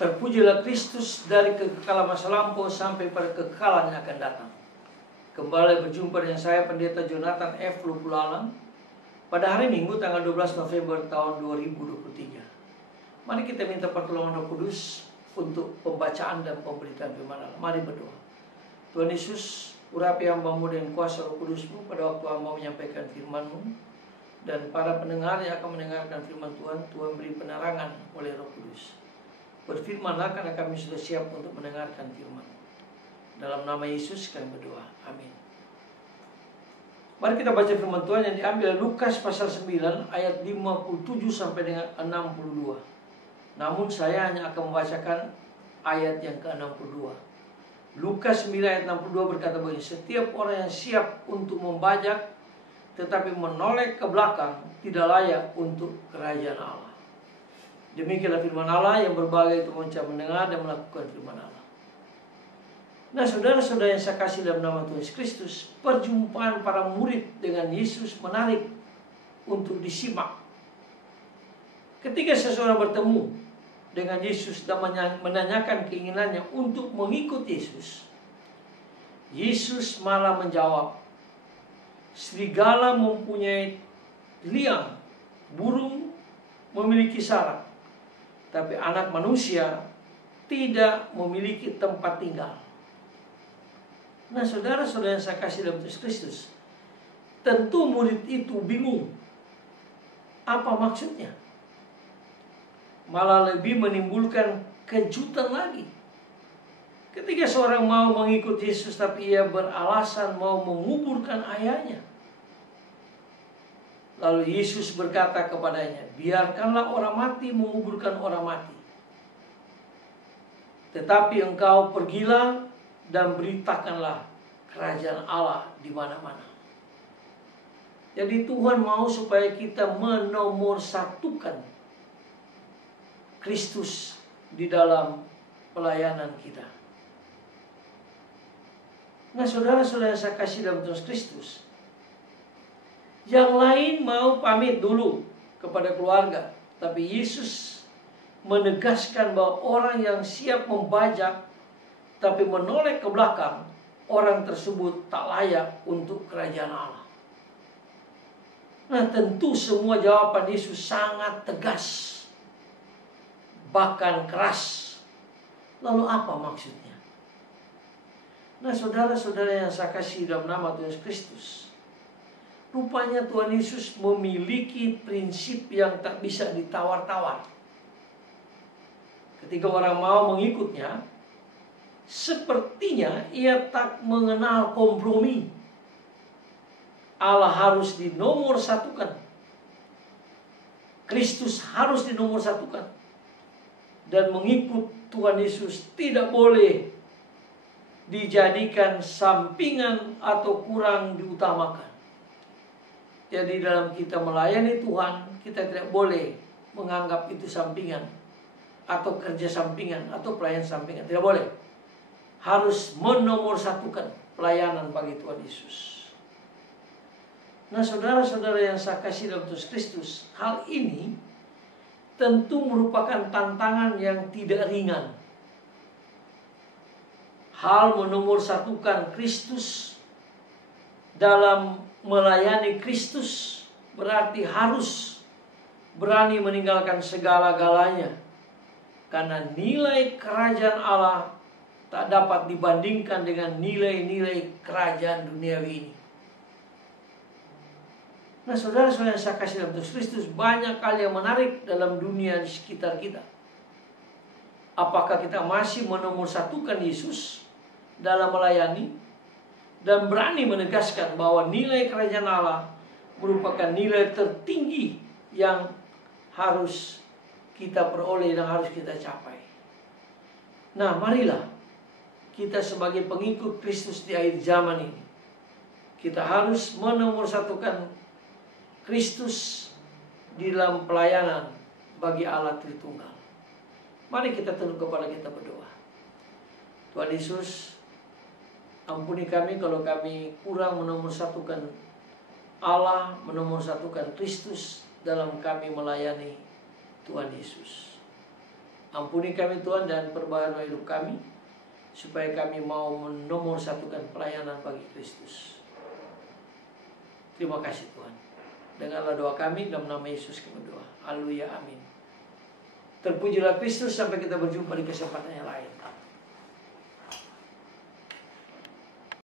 Terpujilah Kristus dari kekekalan masa lampau sampai pada kekekalan yang akan datang. Kembali berjumpa dengan saya Pendeta Jonathan F. Lupulalang pada hari Minggu tanggal 12 November tahun 2023. Mari kita minta pertolongan Roh Kudus untuk pembacaan dan pemberitaan firman Allah. Mari berdoa. Tuhan Yesus, urapi hamba-Mu dengan kuasa Roh Kudus-Mu pada waktu hamba menyampaikan firman-Mu, dan para pendengar yang akan mendengarkan firman Tuhan, Tuhan beri penerangan oleh Roh Kudus. Berfirmanlah karena kami sudah siap untuk mendengarkan firman. Dalam nama Yesus kami berdoa. Amin. Mari kita baca firman Tuhan yang diambil Lukas pasal 9 ayat 57 sampai dengan 62. Namun saya hanya akan membacakan ayat yang ke-62. Lukas 9 ayat 62 berkata begini, setiap orang yang siap untuk membajak tetapi menoleh ke belakang tidak layak untuk kerajaan Allah. Demikianlah firman Allah yang berbagai itu mendengar dan melakukan firman Allah. Nah, saudara-saudara yang saya kasih dalam nama Tuhan Yesus Kristus, perjumpaan para murid dengan Yesus menarik untuk disimak. Ketika seseorang bertemu dengan Yesus dan menanyakan keinginannya untuk mengikut Yesus, Yesus malah menjawab, serigala mempunyai liang, burung memiliki sarang, tapi anak manusia tidak memiliki tempat tinggal. Nah, saudara-saudara yang saya kasih dalam Yesus Kristus, tentu murid itu bingung. Apa maksudnya? Malah lebih menimbulkan kejutan lagi. Ketika seorang mau mengikut Yesus tapi ia beralasan mau menguburkan ayahnya. Lalu Yesus berkata kepadanya, biarkanlah orang mati menguburkan orang mati. Tetapi engkau pergilah dan beritakanlah kerajaan Allah di mana-mana. Jadi Tuhan mau supaya kita menomorsatukan Kristus di dalam pelayanan kita. Nah, saudara-saudara saya kasih dalam Tuhan Kristus, yang lain mau pamit dulu kepada keluarga, tapi Yesus menegaskan bahwa orang yang siap membajak tapi menoleh ke belakang, orang tersebut tak layak untuk kerajaan Allah. Nah, tentu semua jawaban Yesus sangat tegas, bahkan keras. Lalu apa maksudnya? Nah, saudara-saudara yang saya kasih dalam nama Tuhan Yesus Kristus, rupanya Tuhan Yesus memiliki prinsip yang tak bisa ditawar-tawar. Ketika orang mau mengikutnya, sepertinya ia tak mengenal kompromi. Allah harus dinomorsatukan. Kristus harus dinomorsatukan. Dan mengikut Tuhan Yesus tidak boleh dijadikan sampingan atau kurang diutamakan. Jadi dalam kita melayani Tuhan, kita tidak boleh menganggap itu sampingan, atau kerja sampingan, atau pelayan sampingan. Tidak boleh. Harus menomorsatukan pelayanan bagi Tuhan Yesus. Nah, saudara-saudara yang saya kasih dalam Yesus Kristus, hal ini tentu merupakan tantangan yang tidak ringan. Hal menomorsatukan Kristus dalam melayani Kristus berarti harus berani meninggalkan segala-galanya, karena nilai kerajaan Allah tak dapat dibandingkan dengan nilai-nilai kerajaan duniawi ini. Nah, saudara-saudara yang saya kasih dalam Yesus Kristus, banyak hal yang menarik dalam dunia di sekitar kita. Apakah kita masih menomorsatukan Yesus dalam melayani dan berani menegaskan bahwa nilai kerajaan Allah merupakan nilai tertinggi yang harus kita peroleh dan harus kita capai. Nah, marilah kita sebagai pengikut Kristus di akhir zaman ini, kita harus menomorsatukan Kristus di dalam pelayanan bagi Allah Tritunggal. Mari kita tunduk kepala kita berdoa. Tuhan Yesus, ampuni kami kalau kami kurang menomorsatukan Allah, menomorsatukan Kristus dalam kami melayani Tuhan Yesus. Ampuni kami Tuhan dan perbaharui hidup kami, supaya kami mau menomorsatukan pelayanan bagi Kristus. Terima kasih Tuhan. Dengarlah doa kami, dalam nama Yesus kami berdoa. Haleluya, amin. Terpujilah Kristus, sampai kita berjumpa di kesempatan yang lain.